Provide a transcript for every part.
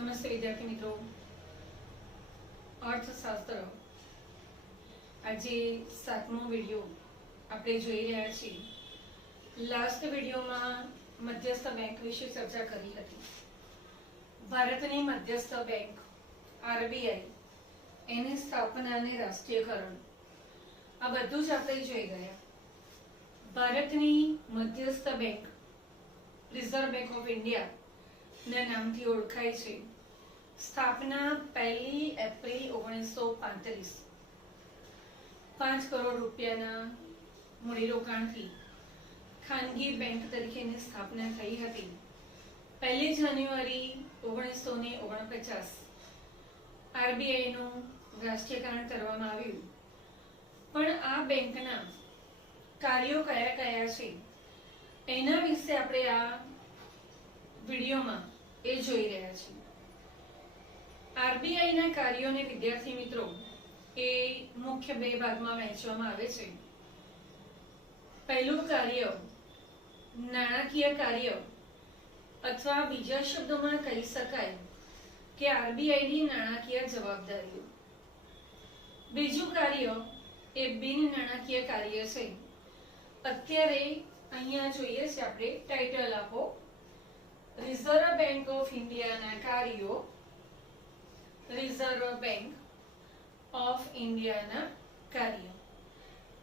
નમસ્તે વિદ્યાર્થી મિત્રો, અર્થશાસ્ત્ર આજે 7મો વિડિયો આપણે જોઈ રહ્યા છીએ. લાસ્ટ વિડિયોમાં મધ્યસ્થ બેંક વિશે ચર્ચા કરી હતી. ભારતની મધ્યસ્થ બેંક આરબીઆઈ, એની સ્થાપના અને રાષ્ટ્રીયકરણ આ બધું જ આપણે જોઈ ગયા. ભારતની મધ્યસ્થ bank reserve bank of India ના નામથી ઓળખાય છે. સ્થાપના 1 એપ્રિલ 1935 5 કરોડ રૂપિયાના મૂડીરોકાણથી ખાનગી બેંક તરીકેની સ્થાપના થઈ હતી. 1 જાન્યુઆરી 1949 આરબીઆઈ નું રાષ્ટ્રીયકરણ કરવામાં આવ્યું. પણ આ બેંકના કાર્યો કયા કયા છે એના વિશે આપણે આ વિડિયોમાં એ જોઈ રહ્યા છીએ. આરબીઆઈ ના કાર્યોને વિદ્યાર્થી મિત્રો એ મુખ્ય બે ભાગમાં વહેંચવામાં આવે છે. પહેલું કાર્ય નાણાકીય કાર્ય, અથવા બીજા શબ્દોમાં કહી શકાય કે આરબીઆઈ ની નાણાકીય જવાબદારીઓ. બીજું કાર્ય એ બિન નાણાકીય કાર્ય છે. અત્યારે અહીંયા જોઈએ છે આપણે ટાઇટલ આપો, રિઝર્વ બેંક ઓફ ઇન્ડિયાના કાર્યો. રિઝર્વ બેંક ઓફ ઇન્ડિયાના કાર્યો.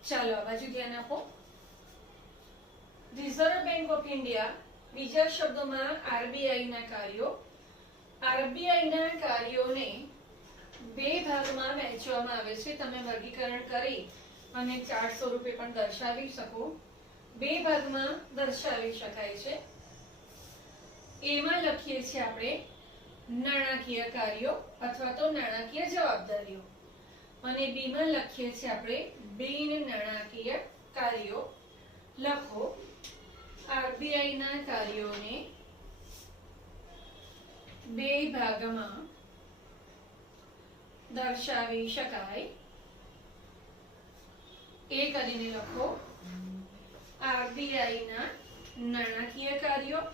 ચાલો આ બાજુ ધ્યાન આપો. રિઝર્વ બેંક ઓફ ઇન્ડિયા, બીજા શબ્દોમાં આરબીઆઈ ના કાર્યો. આરબીઆઈ ના કાર્યોને બે ભાગમાં વહેંચવામાં આવે છે. તમે વર્ગીકરણ કરી અને ચાર્ટ સ્વરૂપે પણ દર્શાવી શકો. બે ભાગમાં દર્શાવી શકાય છે. એમાં લખીએ છીએ આપણે નાણાકીય કાર્યો અથવા તો નાણાકીય જવાબદારીઓ, અને બીમાં લખીએ છીએ આપણે બિન નાણાકીય કાર્યો. લખો, આરબીઆઈ ના કાર્યોને બે ભાગમાં દર્શાવી શકાય. એ કરીને લખો આરબીઆઈ ના નાણાકીય કાર્યો,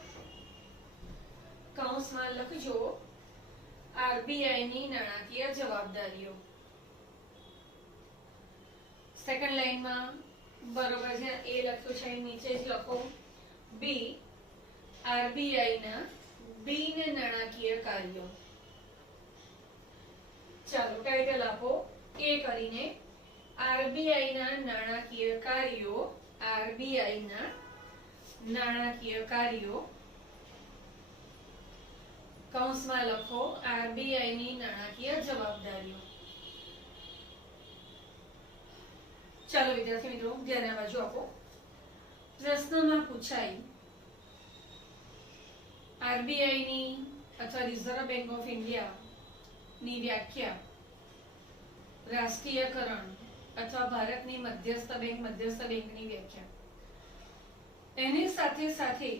કૌંસમાં લખજો આરબીઆઈ ની નાણાકીય જવાબદારીઓ. સેકન્ડ લાઈનમાં બરોબર છે એ લખ્યું છે, નીચે જ લખો બી આરબીઆઈ ના બિન નાણાકીય કાર્યો. ચાલો ટાઇટલ આપો એ કરીને આરબીઆઈ ના નાણાકીય કાર્યો. આરબીઆઈ ના નાણાકીય કાર્યો, કૌંસમાં લખો આરબીઆઈ ની નાણાકીય જવાબદારીઓ. ચાલો વિદ્યાર્થી મિત્રો ધ્યાન આ બાજુ આપો. પ્રશ્નમાં પૂછાય આરબીઆઈ ની અથવા રિઝર્વ બેંક ઓફ ઇન્ડિયા ની વ્યાખ્યા, રાષ્ટ્રીયકરણ અથવા ભારતની મધ્યસ્થ બેંકની વ્યાખ્યા. એની સાથે સાથે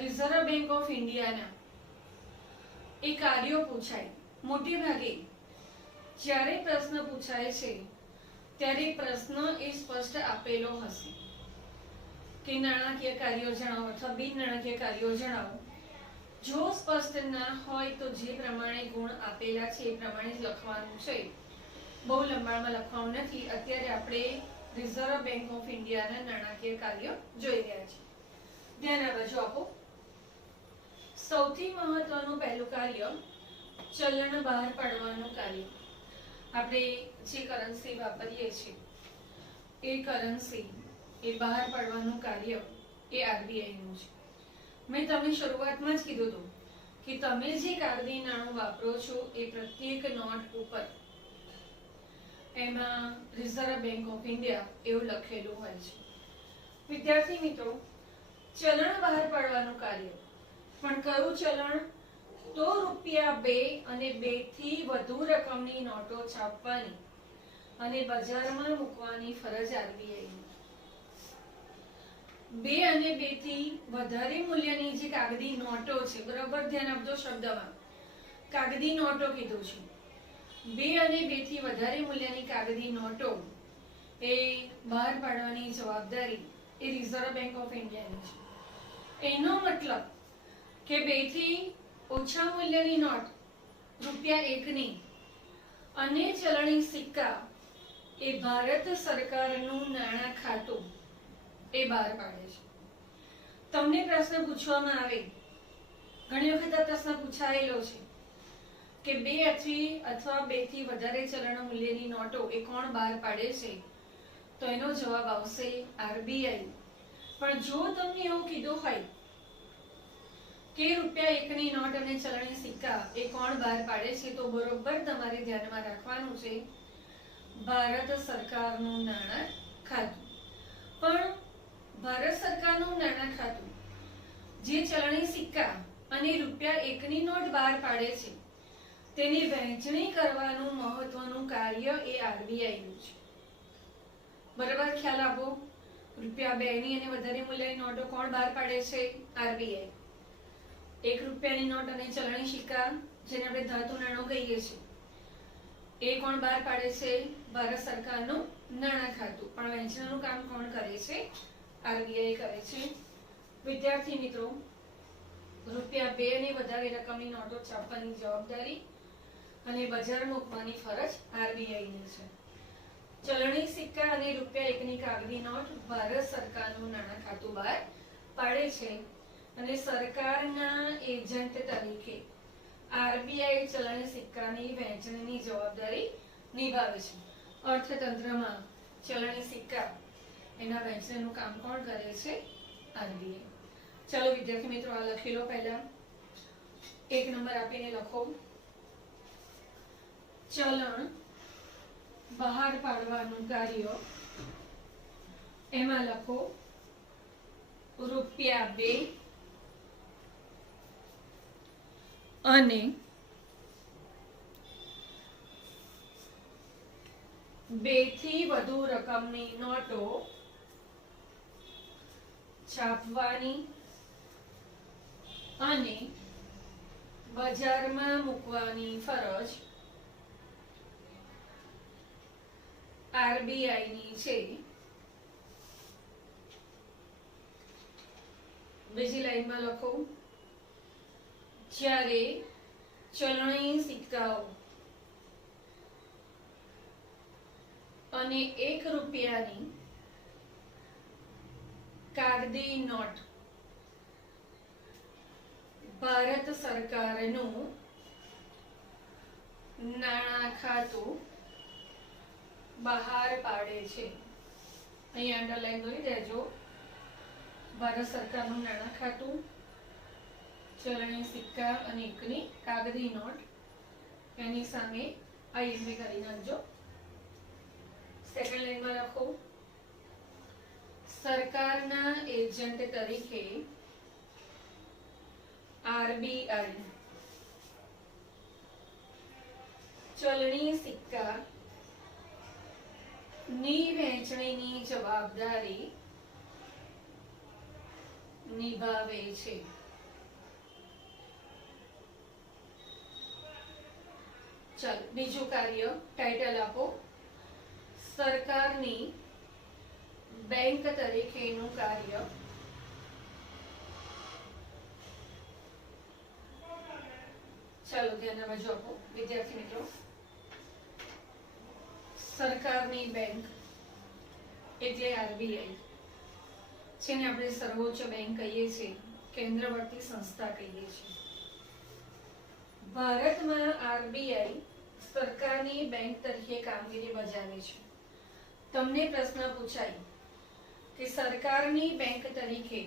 રિઝર્વ બેંક ઓફ ઇન્ડિયાના એ કાર્યો પૂછાય. મોટે ભાગે જ્યારે પ્રશ્ન પૂછાય છે ત્યારે પ્રશ્ન એ સ્પષ્ટ આપેલો હશે કે નાણાકીય કાર્યો જણાવો અથવા બિન નાણાકીય કાર્યો જણાવો. જો સ્પષ્ટ ના હોય તો જે પ્રમાણે ગુણ આપેલા છે એ પ્રમાણે જ લખવાનું છે. બહુ લંબાણમાં લખવાનું નથી. અત્યારે આપણે રિઝર્વ બેંક ઓફ ઇન્ડિયાના નાણાકીય કાર્યો જોઈ રહ્યા છીએ. ધ્યાન આ બાજુ આપો. સૌથી મહત્વનું પહેલું કાર્ય ચલણ બહાર પાડવાનું કાર્ય. આપણે જે કરન્સી વાપરીએ છીએ એ કરન્સી એ બહાર પાડવાનું કાર્ય એ આરબીઆઈ નું છે. મેં તમને શરૂઆતમાં જ કીધું હતું કે તમે જે કાગળી નાણું વાપરો છો એ પ્રત્યેક નોટ ઉપર એમાં રિઝર્વ બેંક ઓફ ઇન્ડિયા એવું લખેલું હોય છે. વિદ્યાર્થી મિત્રો, ચલણ બહાર પાડવાનું કાર્ય, પણ કયું ચલણ? તો ₹2 અને 2 થી વધુ રકમની નોટો છાપવાની અને બજારમાં મૂકવાની ફરજ આરબીઆઈ. 2 અને 2 થી વધારે મૂલ્યની જે કાગળી નોટો છે, બરાબર ધ્યાન આપજો, શબ્દમાં કાગળી નોટો કીધું છે. 2 અને 2 થી વધારે મૂલ્યની કાગળી નોટો એ બહાર પાડવાની જવાબદારી એ રિઝર્વ બેંક ઓફ ઇન્ડિયાની છે. એનો મતલબ કે 2 થી ઓછા મૂલ્યની નોટ ₹1ની અને ચલણી સિક્કા એ ભારત સરકારનું નાણાં ખાતું એ બહાર પાડે છે. તમને પ્રશ્ન પૂછવામાં આવે, ઘણી વખત આ પ્રશ્ન પૂછાયેલો છે કે 2 અથવા 2 થી વધારે ચલણ મૂલ્યની નોટો એ કોણ બહાર પાડે છે? તો એનો જવાબ આવશે આરબીઆઈ. પણ જો તમને એવું કીધું હોય કે ₹1ની નોટ અને ચલણી સિક્કા એ કોણ બહાર પાડે છે, તો બરોબર તમારે ધ્યાનમાં રાખવાનું છે ભારત સરકારનું નાણાં ખાતું. પણ ભારત સરકારનું નાણાં ખાતું જે ચલણી સિક્કા અને ₹1ની નોટ બહાર પાડે છે તેની વહેંચણી કરવાનું મહત્વનું કાર્ય એ આરબીઆઈનું છે. બરાબર ખ્યાલ આપો. ₹2ની અને વધારે મૂલ્યની નોટો કોણ બહાર પાડે છે? આરબીઆઈ. ₹1ની નોટ અને ચલણી સિક્કા જેને આપણે ધાતુ નાણું કહીએ છીએ એ કોણ બહાર પાડે છે? ભારત સરકારનું નાણાં ખાતું. પણ વહેંચણીનું કામ કોણ કરે છે? આરબીઆઈ કરે છે. વિદ્યાર્થી મિત્રો, ₹2 અને વધારે રકમની નોટો છાપવાની જવાબદારી અને બજાર મૂકવાની ફરજ આરબીઆઈની છે. ચલણી સિક્કા અને ₹1ની કાગળી નોટ ભારત સરકારનું નાણાં ખાતું બહાર પાડે છે અને સરકારના એજન્ટ તરીકે આરબીઆઈ ચલણી સિક્કાની વહેંચણીની જવાબદારી નિભાવે છે. અર્થતંત્રમાં ચલણી સિક્કા એના વહેંચણીનું કામ કોણ કરે છે? આરબીઆઈ. ચલો વિદ્યાર્થી મિત્રો, આ લખી લો. પહેલા 1 નંબર આપીને લખો, ચલણ બહાર પાડવાનું કાર્ય. એમાં લખો ₹2 અને 2 થી વધુ રકમની નોટો છાપવાની અને બજારમાં મૂકવાની ફરજ આરબીઆઈની છે. બીજી લાઈનમાં લખો, જ્યારે ચલણી સિક્કાઓ અને ₹1ની કાગળી નોટ ભારત સરકારનું નાણાં ખાતું બહાર પાડે છે. અહીં અંડરલાઈન કરી દેજો. ભારત સરકારનું નાણાં ખાતું, ચલણી સિક્કા અને 1ની કાગળી નોટ, એની સામે આઈએમપી કરી નાખજો. સેકન્ડ લાઈનમાં લખો, સરકારના એજન્ટ તરીકે આરબીઆઈ ચલણી સિક્કા ની વહેંચણીની જવાબદારી નિભાવે છે. ચાલો બીજું કાર્ય, ટાઇટલ આપો, સરકારની બેંક તરીકેનું કાર્ય. ચાલો ધ્યાન બાજુ આપો વિદ્યાર્થી મિત્રો. સરકારની બેંક એટલે આરબીઆઈ, જેને આપણે સર્વોચ્ચ બેંક કહીએ છીએ, કેન્દ્રવર્તી સંસ્થા કહીએ છીએ. ભારતમાં આરબીઆઈ સરકારની બેંક તરીકે કામગીરી બજાવે છે. તમને પ્રશ્ન પૂછાય કે સરકારની બેંક તરીકે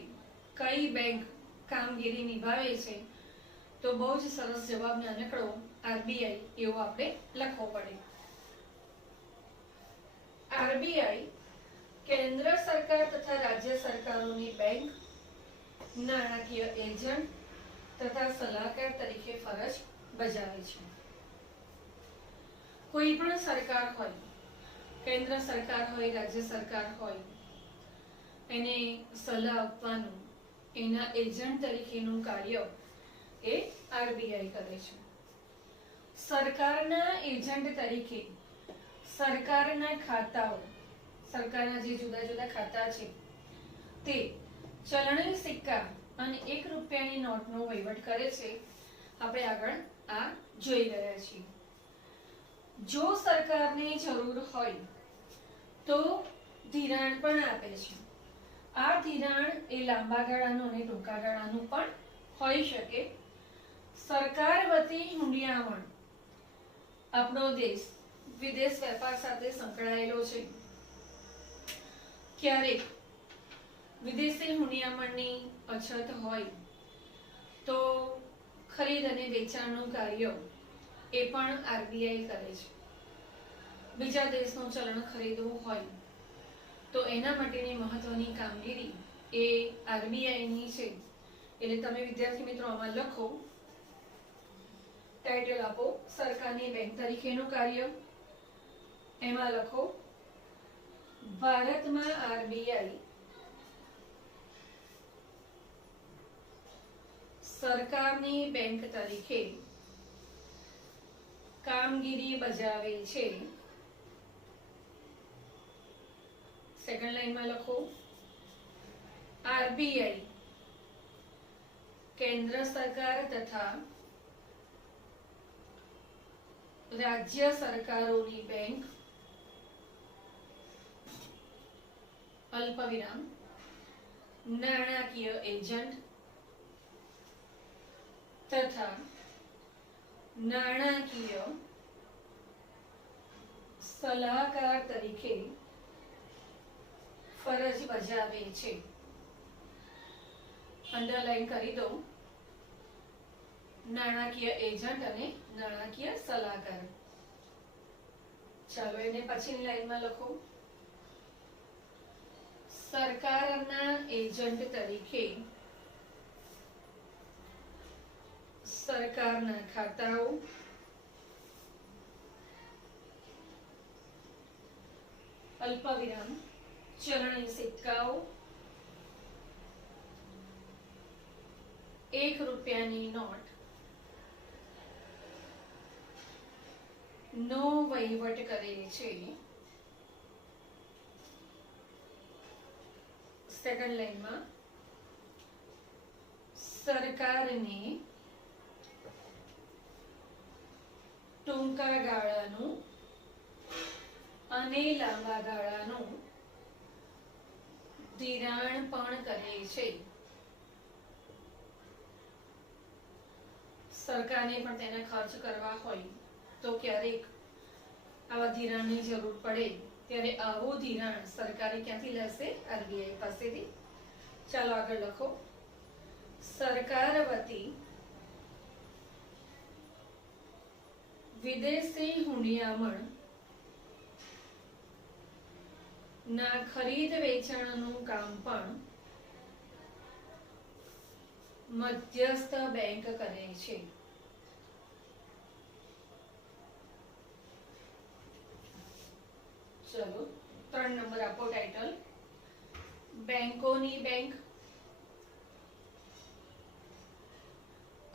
કઈ બેંક કામગીરી નિભાવે છે, તો બહુ જ સરસ જવાબ નાનકડો આરબીઆઈ એવો આપણે લખવો પડે. આરબીઆઈ કેન્દ્ર સરકાર તથા રાજ્ય સરકારોની બેંક, નાણાકીય એજન્ટ તથા સલાહકાર તરીકે ફરજ બજાવે છે. કોઈ પણ સરકાર હોય, કેન્દ્ર સરકાર હોય, રાજ્ય સરકાર હોય, એને સલાહ આપવાનું, એના એજન્ટ તરીકેનું કાર્ય એ આરબીઆઈ કરે છે. સરકારના એજન્ટ તરીકે સરકારના ખાતાઓ, સરકારના જે જુદા જુદા ખાતા છે તે ચલણી સિક્કા અને ₹1ની નોટનો વહીવટ કરે છે આપણે આગળ આ જોઈ રહ્યા છીએ. જો સરકારને જરૂર હોય તો ધિરાણ પણ આપે છે. આ ધિરાણ એ લાંબા ગાળાનું અને ટૂંકા ગાળાનું પણ હોઈ શકે. સરકાર વતી હુંડિયામણ. આપણો દેશ વિદેશ વેપાર સાથે સંકળાયેલો છે. ક્યારેક વિદેશી હુંડિયામણની અછત હોય તો ખરીદ અને વેચાણનું કાર્ય એ પણ આરબીઆઈ કરે છે. બીજા દેશનું ચલણ ખરીદવું હોય તો એના માટેની મહત્વની કામગીરી એ આરબીઆઈની છે. એટલે તમે વિદ્યાર્થી મિત્રો આમાં લખો, ટાઇટલ આપો સરકારની બેંક તરીકેનું કાર્ય. એમાં લખો ભારતમાં આરબીઆઈ સરકારની બેંક તરીકે કામગીરી બજાવે છે. સેકન્ડ લાઈનમાં લખો આરબીઆઈ કેન્દ્ર સરકાર તથા રાજ્ય સરકારોની બેંક અલ્પવિરામ નાણાકીય એજન્ટ તથા નાણાકીય સલાહકાર તરીકે ફરજ બજાવે છે. અંડરલાઈન કરી દો નાણાકીય એજન્ટ અને નાણાકીય સલાહકાર. ચાલો એને પછીની લાઈનમાં લખો સરકારના એજન્ટ તરીકે સરકારના ખાતાઓ અલ્પવિરામ ચલણી સિક્કાઓ 1 રૂપિયાની નોટ નો વહીવટ કરે છે. સેકન્ડ લાઈનમાં સરકારને ટૂંકા ગાળાનું અને લાંબા ગાળાનું ધિરાણ પણ કરે છે. સરકારને પણ તેના ખર્ચ કરવા હોય તો ક્યારેક આવા ધિરાણની જરૂર પડે ત્યારે આવું ધિરાણ સરકારે ક્યાંથી લેશે? આરબીઆઈ પાસેથી. ચાલો આગળ લખો સરકાર વતી વિદેશી હુંડિયામણ ના ખરીદ વેચાણનું કામ પણ મધ્યસ્થ બેંક કરે છે. ચલો 3 નંબર આપો ટાઇટલ બેંકોની બેંક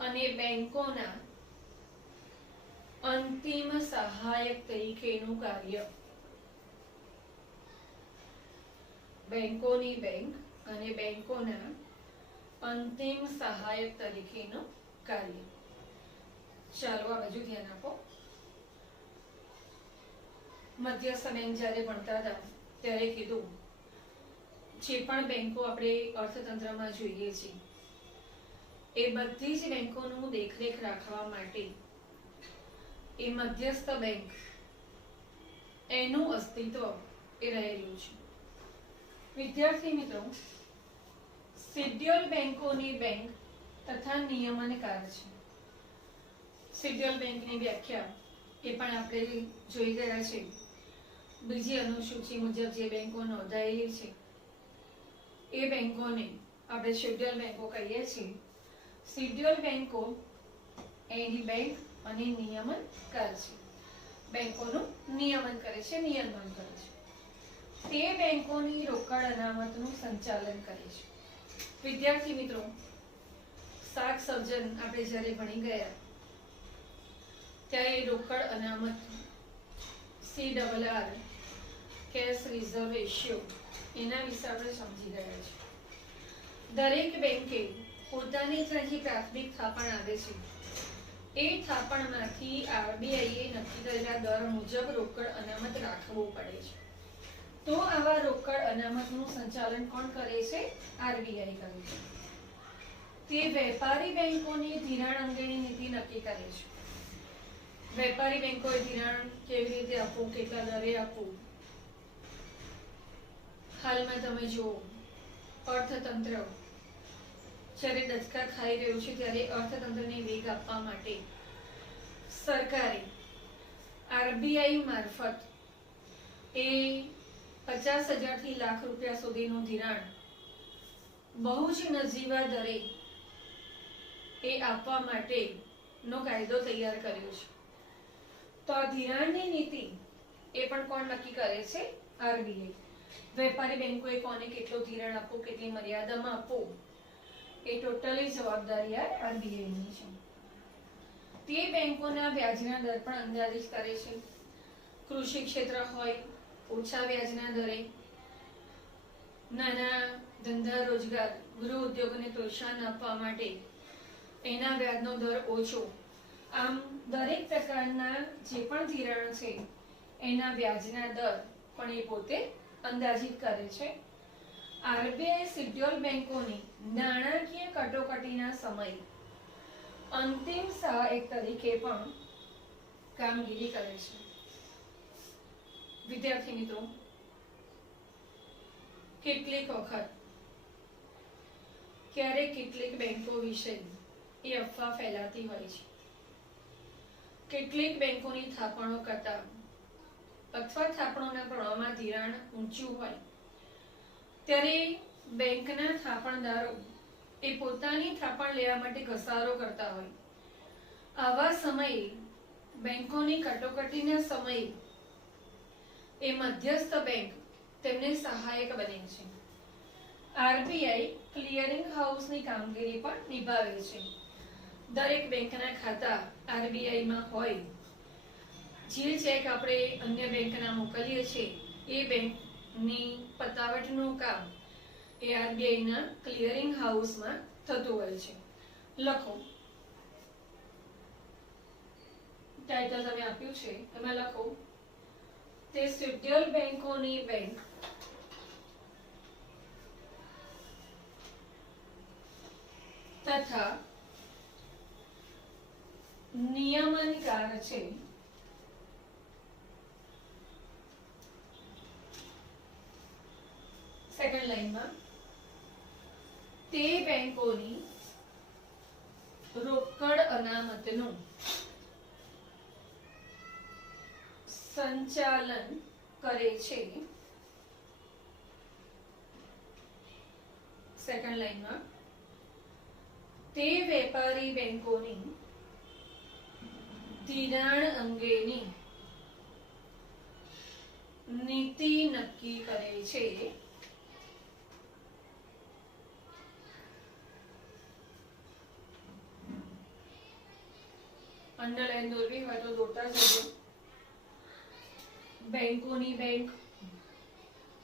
અને બેંકોના અંતિમ સહાયક તરીકેનું કાર્ય. બેંકોની બેંક અને બેંકોના અંતિમ સહાયક તરીકેનું કાર્ય. ચાલો આ બાજુ ધ્યાન આપો. મધ્યસ્થ બેંક જ્યારે ભણતા હતા ત્યારે કીધું જે પણ બેંકો આપણે અર્થતંત્રમાં જોઈએ છીએ એ બધી જ બેંકોનું દેખરેખ રાખવા માટે એ મધ્યસ્થ બેંક એનું અસ્તિત્વ એ રહેલું છે. વિદ્યાર્થી મિત્રો શેડ્યુલ બેંકોની બેંક તથા નિયમનકાર છે. શેડ્યુલ બેંકની વ્યાખ્યા એ પણ આપણે જોઈ ગયા છે. બીજી અનુસૂચિ મુજબ જે બેંકો નોંધાયેલી છે એ બેંકોને આપણે શેડ્યુલ બેંકો કહીએ છીએ. શેડ્યુલ બેંકો એની બેંક અને નિયમનકાર છે. બેંકોનું નિયમન કરે છે, નિયમન કરે છે. તે બેંકોની રોકડ અનામતનું સંચાલન કરે છે. વિદ્યાર્થી મિત્રો શાક સર્જન આપણે જ્યારે ભણી ગયા ત્યારે રોકડ અનામત CRR કેશ રિઝર્વ રેશિયો એના વિશે આપણે સમજી ગયા છે. દરેક બેંકે પોતાની ત્યાંથી પ્રાથમિક થાપણ આવે છે એ થાપણમાંથી આરબીઆઈએ નક્કી કરેલા દર મુજબ રોકડ અનામત રાખવું પડે છે. તો આવા રોકડ અનામતનું સંચાલન કોણ કરે છે? આરબીઆઈ કરે છે. તે વેપારી બેંકોની ધિરાણ અંગેની નીતિ નક્કી કરે છે. વેપારી બેંકોએ ધિરાણ કેવી રીતે આપવું, કેટલા દરે આપવું. હાલમાં તમે જુઓ, અર્થતંત્ર જ્યારે ડચકા ખાઈ રહ્યું છે ત્યારે અર્થતંત્રને વેગ આપવા માટે સરકારે આરબીઆઈ મારફત એ 50,000 થી લાખ રૂપિયા સુધીનું ધિરાણ બહુ જ નજીવા દરે એ આપવા માટેનો કાયદો તૈયાર કર્યો છે. તો આ ધિરાણની નીતિ એ પણ કોણ નક્કી કરે છે? આરબીઆઈ. વેપારી બેંકોએ કોને કેટલું ધિરાણ આપવું, કેટલી મર્યાદામાં આપવું, એ ટોટલી જવાબદારી આરબીઆઈની છે. તે બેંકોના વ્યાજના દર પણ અંદાજિત કરે છે. કૃષિ ક્ષેત્ર હોય ઓછા વ્યાજના દરે, નાના ધંધા રોજગાર ગૃહ ઉદ્યોગોને પ્રોત્સાહન આપવા માટે એના વ્યાજનો દર ઓછો. આમ દરેક પ્રકારના જે પણ ધિરાણ છે એના વ્યાજના દર પણ એ પોતે અંદાજિત કરે છે. આરબીઆઈ શેડ્યુલ બેંકોની નાણાકીય કટોકટીના સમયે અંતિમ સહાયક તરીકે પણ કામગીરી કરે છે. વિદ્યાર્થી મિત્રો, કેટલીક વખત ક્યારેક કેટલીક બેંકો વિશે એ અફવા ફેલાતી હોય છે. કેટલીક બેંકોની થાપણો કરતા અથવા થાપણોના પ્રમાણમાં ધિરાણ ઊંચું હોય ત્યારે બેંકના થાપણદારો એ પોતાની થાપણ લેવા માટે ઘસારો કરતા હોય. આવા સમયે બેંકોની કટોકટીના સમયે એ મધ્યસ્થ બેંક તેમને સહાયક બને છે. આરબીઆઈ ક્લિયરિંગ હાઉસની કામગીરી પણ નિભાવે છે. દરેક બેંકના ખાતા આરબીઆઈમાં હોય. જે ચેક આપણે અન્ય બેંકના મોકલીએ છીએ એ બેંકની પતાવટનું કામ એ આરબીઆઈના ક્લિયરિંગ હાઉસમાં થતું હોય છે. લખો, ટાઇટલ તમે આપ્યું છે એમાં લખો, તે શેડ્યુલ બેંકોની બેંક તથા નિયમનકાર છે. સેકન્ડ લાઈનમાં, તે બેંકોની રોકડ અનામતનું સંચાલન કરે છે. સેકન્ડ લાઈનમાં, તે વેપારી બેંકોની ધિરાણ અંગેની નીતિ નક્કી કરે છે. અંડરલાઈન દોરવી હોય તો દોરતા જજો. બેંકોની બેંક,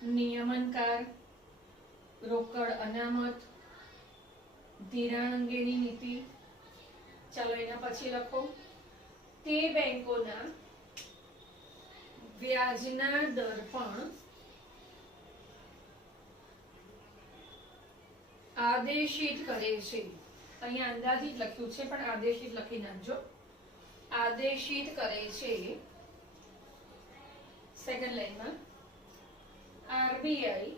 નિયમનકાર, રોકડ અનામત, ધિરાણ અંગેની નીતિ. ચાલો એના પછી લખો, તે બેંકોના વ્યાજના દર પણ આદેશિત કરે છે. અહીંયા અંદાજિત લખ્યું છે પણ આદેશિત લખી નાખજો. આદેશિત કરે છે. સેકન્ડ લાઈનમાં, આરબીઆઈ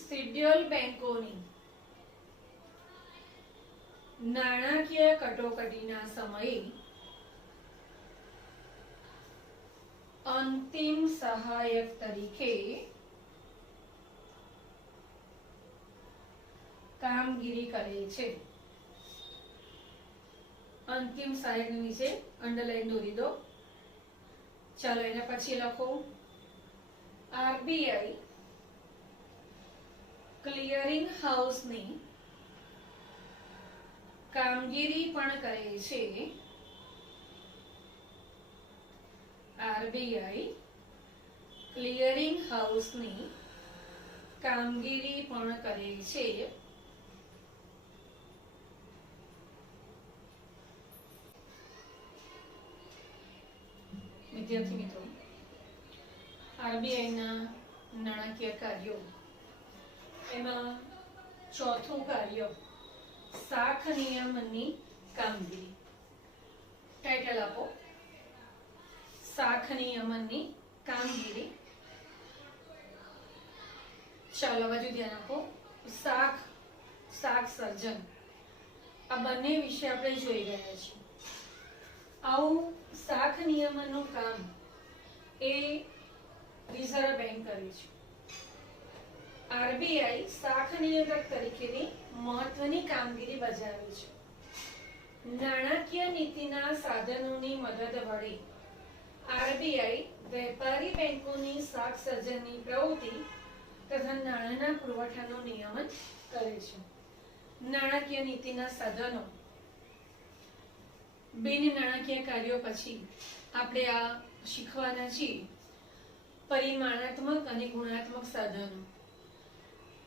શેડ્યુલ બેંકોની નાણાકીય કટોકટીના સમયે અંતિમ સહાયક તરીકે કામગીરી કરે છે. અંતિમ સહાયકની નીચે અંડરલાઈન દોરી દો. ચાલો એના પછી લખો, આરબીઆઈ ક્લિયરિંગ હાઉસની કામગીરી પણ કરે છે. આરબીઆઈ ક્લિયરિંગ હાઉસની કામગીરી પણ કરે છે. વિદ્યાર્થી મિત્રો, આરબીઆઈના નાણાકીય કાર્યો એમાં ચોથું કાર્ય શાખ નિયમનની કામગીરી. ટાઇટલ આપો, શાખ નિયમનની કામગીરી. ચાલો બાજુ ધ્યાન આપો. શાખ સર્જન, આ બંને વિશે આપણે જોઈ રહ્યા છીએ. આવું શાખ નિયમનનું કામ એ રિઝર્વ બેંક કરે છે. આરબીઆઈ શાખ નિયંત્રક તરીકેની મહત્વની કામગીરી બજાવે છે. નાણાકીય નીતિના સાધનોની મદદ વડે આરબીઆઈ વેપારી બેંકોની શાખ સર્જનની પ્રવૃત્તિ તથા નાણાંના પુરવઠાનું નિયમન કરે છે. નાણાકીય નીતિના સાધનો, બિન નાણાકીય કાર્યો પછી આપણે આ શીખવાના છીએ. પરિમાણાત્મક અને ગુણાત્મક સાધનો,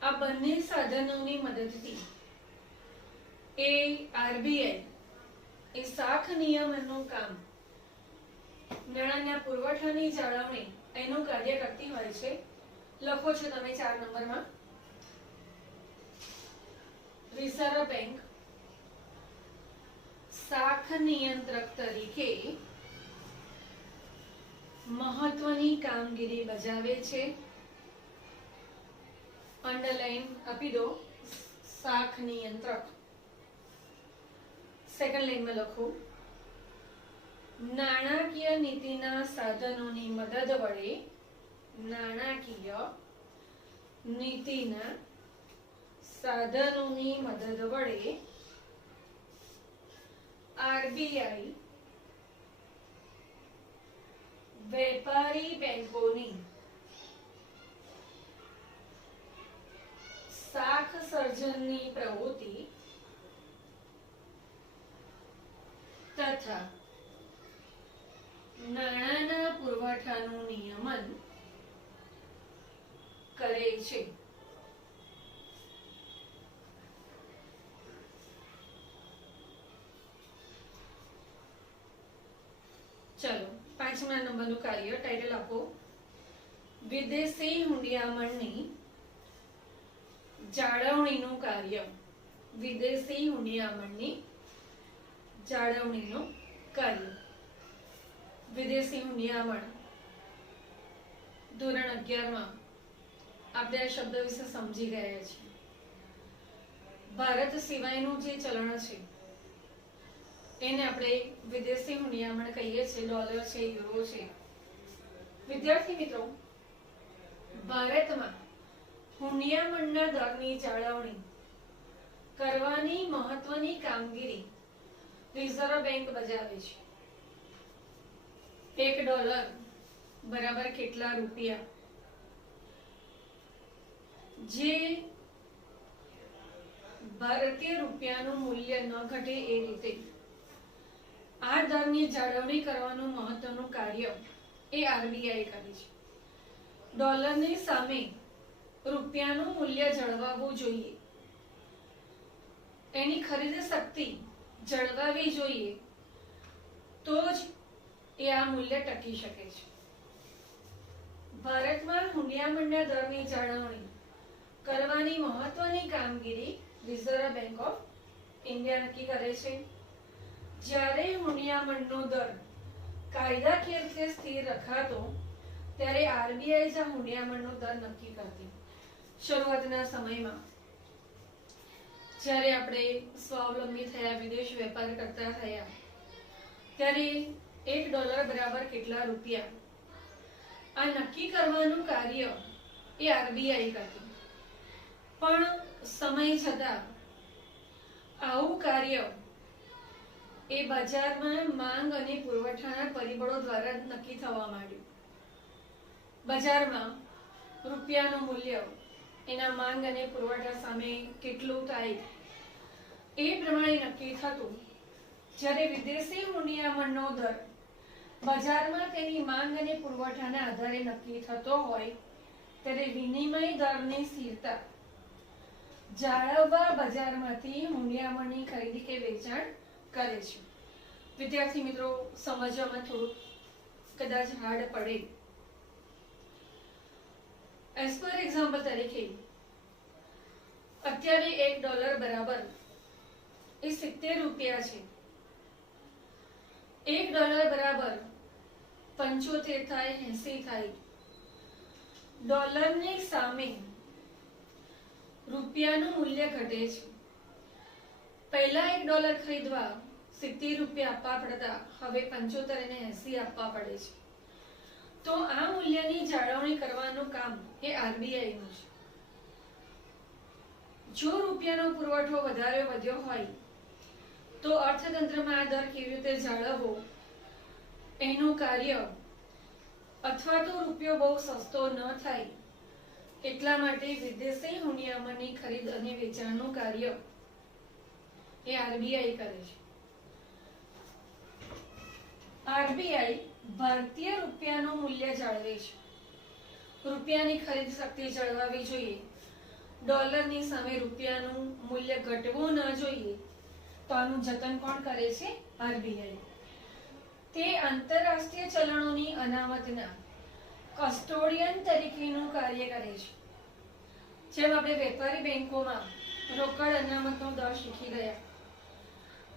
આ બંને સાધનોની મદદથી એ આરબીઆઈ એ શાખ નિયમનનું કામ, નાણાંના પુરવઠાની જાળવણી એનું કાર્ય કરતી હોય છે. લખો છો તમે 4 નંબરમાં. રિઝર્વ બેંક શાખ નિયંત્રક તરીકે મહત્વની કામગીરી બજાવે છે. અંડરલાઈન આપી દો, શાખ નિયંત્રક. સેકન્ડ લાઈનમાં લખો, નાણાકીય નીતિના સાધનોની મદદ વડે નાણાકીય નીતિના સાધનોની મદદ વડે આરબીઆઈ વેપારી બેંકોની શાખ સર્જનની પ્રવૃત્તિ તથા નાણાંના પુરવઠાનું નિયમન કરે છે. ચલો 5મા નંબરનું કાર્ય. ટાઇટલ આપો, વિદેશી હુંડિયામણની જાળવણીનું કાર્ય. વિદેશી હુંડિયામણની જાળવણીનું કાર્ય. વિદેશી હુંડિયામણ ધોરણ 11માં આપણે આ શબ્દ વિશે સમજી ગયા છીએ. ભારત સિવાયનું જે ચલણ છે એને આપણે વિદેશી હુંડિયામણ કહીએ છીએ. ડોલર છે, યુરો છે. વિદ્યાર્થી મિત્રો, ભારતમાં હુંડિયામણના દરની જાળવણી કરવાની મહત્વની કામગીરી રિઝર્વ બેંક બજાવે છે. $1 બરાબર કેટલા રૂપિયા? જે ભારતીય રૂપિયાનું મૂલ્ય ન ઘટે એ રીતે આ દરની જાળવણી કરવાનું મહત્વનું કાર્ય એ આરબીઆઈ કરે છે. ડોલરની સામે રૂપિયાનું મૂલ્ય જળવાવું જોઈએ, એની ખરીદ શક્તિ જળવાવી જોઈએ, તો જ એ આ મૂલ્ય ટકી શકે છે. ભારતમાં હુંડિયામણના દરની જાળવણી કરવાની મહત્વની કામગીરી રિઝર્વ બેંક ઓફ ઇન્ડિયા નક્કી કરે છે. જ્યારે હુંડિયામણનો દર કાયદાકીય રીતે સ્થિર રખાતો ત્યારે આરબીઆઈ જ હુંડિયામણનો દર નક્કી કરતી. શરૂઆતના સમયમાં જ્યારે આપણે સ્વાવલંબી થયા, વિદેશ વેપાર કરતા થયા, ત્યારે $1 બરાબર કેટલા રૂપિયા આ નક્કી કરવાનું કાર્ય એ આરબીઆઈ કરતી. પણ સમય છતાં આવું કાર્ય એ બજારમાં માંગ અને પુરવઠાના પરિબળો દ્વારા નક્કી થવા માંડ્યું. બજારમાં રૂપિયાનું મૂલ્ય એના માંગ અને પુરવઠા સામે કેટલું થાય એ પ્રમાણે નક્કી થતું. જ્યારે વિદેશી હુંડિયામણનો દર બજારમાં તેની માંગ અને પુરવઠાના આધારે નક્કી થતો હોય ત્યારે વિનિમય દરની સ્થિરતા જાળવવા બજારમાંથી હુંડિયામણની ખરીદી કે વેચાણ કરે છે. વિદ્યાર્થી મિત્રો, સમજવામાં થોડું કદાચ હાર્ડ પડે. એઝ પર એક્ઝામ્પલ તરીકે અત્યારે $1 બરાબર એ 70 રૂપિયા છે. $1 બરાબર 75 થાય, 80 થાય. ડોલરની સામે રૂપિયાનું મૂલ્ય ઘટે છે. પહેલા $1 ખરીદવા 70 રૂપિયા આપવા પડતા, હવે 75 અને 80 આપવા પડે છે. તો આ મૂલ્યની જાળવણી કરવાનું કામ એ આરબીઆઈ નું છે. જો રૂપિયાનો પુરવઠો વધારે વધ્યો હોય તો અર્થતંત્રમાં આ દર કેવી રીતે જાળવવો એનું કાર્ય, અથવા તો રૂપિયો બહુ સસ્તો ન થાય એટલા માટે વિદેશી હુંડિયામણની ખરીદ અને વેચાણનું કાર્ય એ આરબીઆઈ કરે છે. આરબીઆઈ ભારતીય રૂપિયાનું મૂલ્ય જાળવે છે. રૂપિયાની ખરીદ શક્તિ જળવાવી જોઈએ, ડોલરની સામે રૂપિયાનું મૂલ્ય ઘટવું ન જોઈએ. તો આનું જતન કોણ કરે છે? આરબીઆઈ. તે આંતરરાષ્ટ્રીય ચલણોની અનામતના કસ્ટોડિયન તરીકેનું કાર્ય કરે છે. જેમ આપણે વેપારી બેંકોમાં રોકડ અનામતનો દર શીખી ગયા,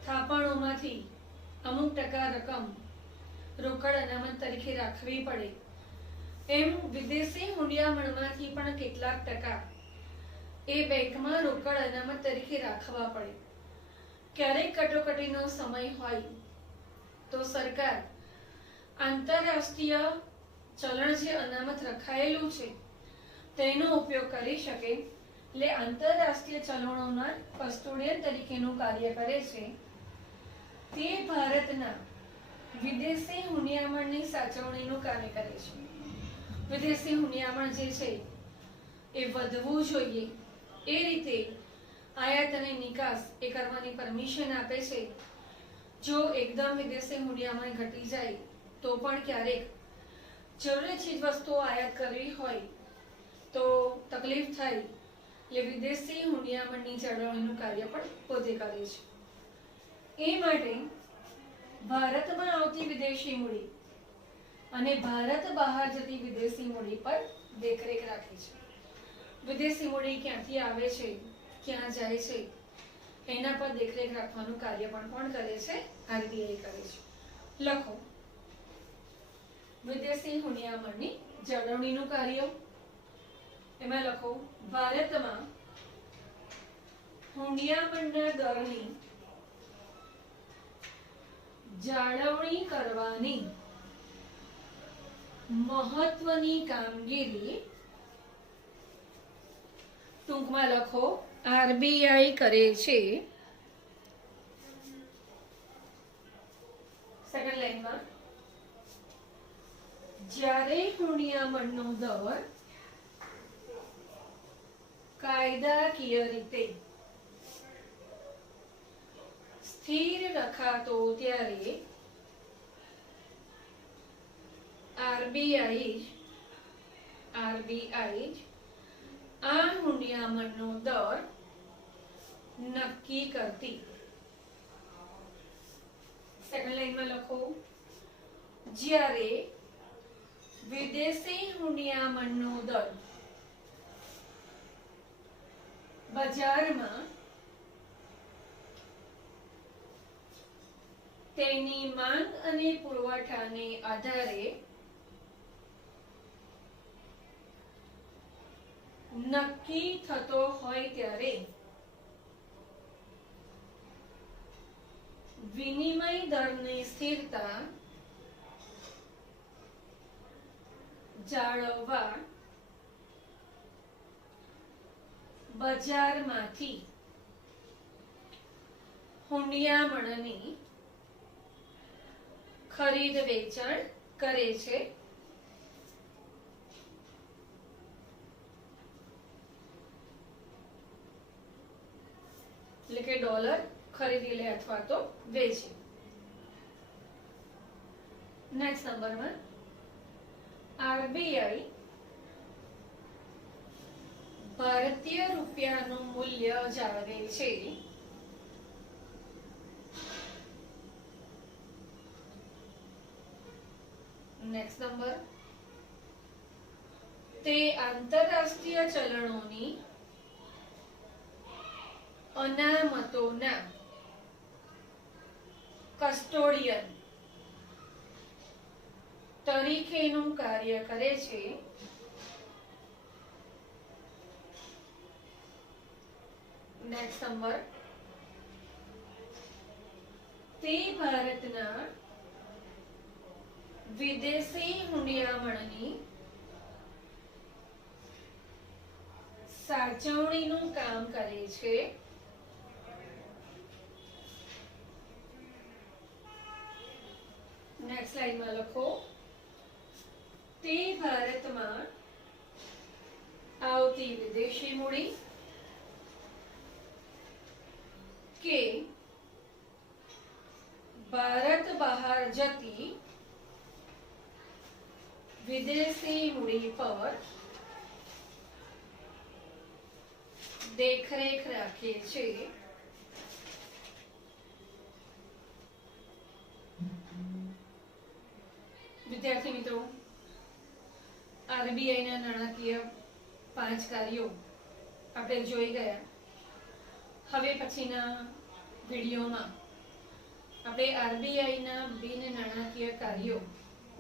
થાપણોમાંથી અમુક ટકા રકમ રોકડ અનામત તરીકે રાખવી પડે, એમ વિદેશી હુંડિયામણમાંથી પણ કેટલાક ટકા એ બેંકમાં રોકડ અનામત તરીકે રાખવા પડે. ક્યારેક કટોકટીનો સમય હોય તો સરકાર આંતરરાષ્ટ્રીય ચલણ જે અનામત રખાયેલું છે તેનો ઉપયોગ કરી શકે. એટલે આંતરરાષ્ટ્રીય ચલણોના કસ્ટોડિયન તરીકેનું કાર્ય કરે છે. તે ભારતના વિદેશી હુંડિયામણની સાચવણીનું કાર્ય કરે છે. વિદેશી હુંડિયામણ જે છે એ વધવું જોઈએ એ રીતે આયાત અને નિકાસ એ કરવાની પરમિશન આપે છે. જો એકદમ વિદેશી હુંડિયામણ ઘટી જાય તો પણ ક્યારેક જરૂરી ચીજ વસ્તુઓ આયાત કરવી હોય તો તકલીફ થાય, એટલે વિદેશી હુંડિયામણની જાળવણીનું કાર્ય પણ પોતે કરે છે. એ માટે ભારતમાં આવતી વિદેશી મૂડી અને ભારત બહાર જતી વિદેશી મૂડી પર દેખરેખ રાખે છે. વિદેશી મૂડી ક્યાંથી આવે છે, ક્યાં જાય છે, એના પર દેખરેખ રાખવાનું કાર્ય પણ કોણ કરે છે? આરબીઆઈ કરે છે. લખો વિદેશી હુંડિયામણની જાળવણીનું કાર્ય. એમાં લખો ભારતમાં હુંડિયામણના દરની જાળવણી કરવાની મહત્વની કામગીરી ટૂંકમાં લખો આરબીઆઈ કરે છે. સેકન્ડ લાઈનમાં જ્યારે હુંડિયામણનો દર કાયદાકીય રીતે સ્થિર રખાતો ત્યારે આરબીઆઈ આ હુંડિયામણનો દર નક્કી કરતી. સેકન્ડ લાઈનમાં લખો જ્યારે વિદેશી હુંડિયામણનો દર બજારમાં તેની માંગ અને પુરવઠાને આધારે નક્કી થતો હોય ત્યારે વિનિમય દરની સ્થિરતા જાળવવા બજારમાંથી હુંડિયામણની ખરીદ વેચાણ કરે છે. એટલે કે ડોલર ખરીદી લે અથવા તો વેચે. નેક્સ્ટ નંબરમાં આરબીઆઈ ભારતીય રૂપિયાનું મૂલ્ય જાળવે છે. નેક્સ્ટ નંબર, તે આંતરરાષ્ટ્રીય ચલણોની અનામતોના કસ્ટોડિયન તરીકેનું કાર્ય કરે છે. નેક્સ્ટ નંબર, તે ભારતના વિદેશી હુંડિયામણની સાચવણીનું કામ કરે છે. નેક્સ્ટ લાઈનમાં લખો, તે ભારતમાં આવતી વિદેશી મૂડી કે ભારત બહાર જતી વિદેશી મૂડી પર દેખરેખ રાખે છે. વિદ્યાર્થી મિત્રો, આરબીઆઈ ના નાણાકીય 5 કાર્યો આપણે જોઈ ગયા. હવે પછીના વિડીયોમાં આપણે આરબીઆઈ ના બિન નાણાકીય કાર્યો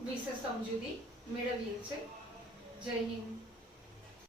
વિશે સમજૂતી મેળવીએ છીએ. જય હિન્દ.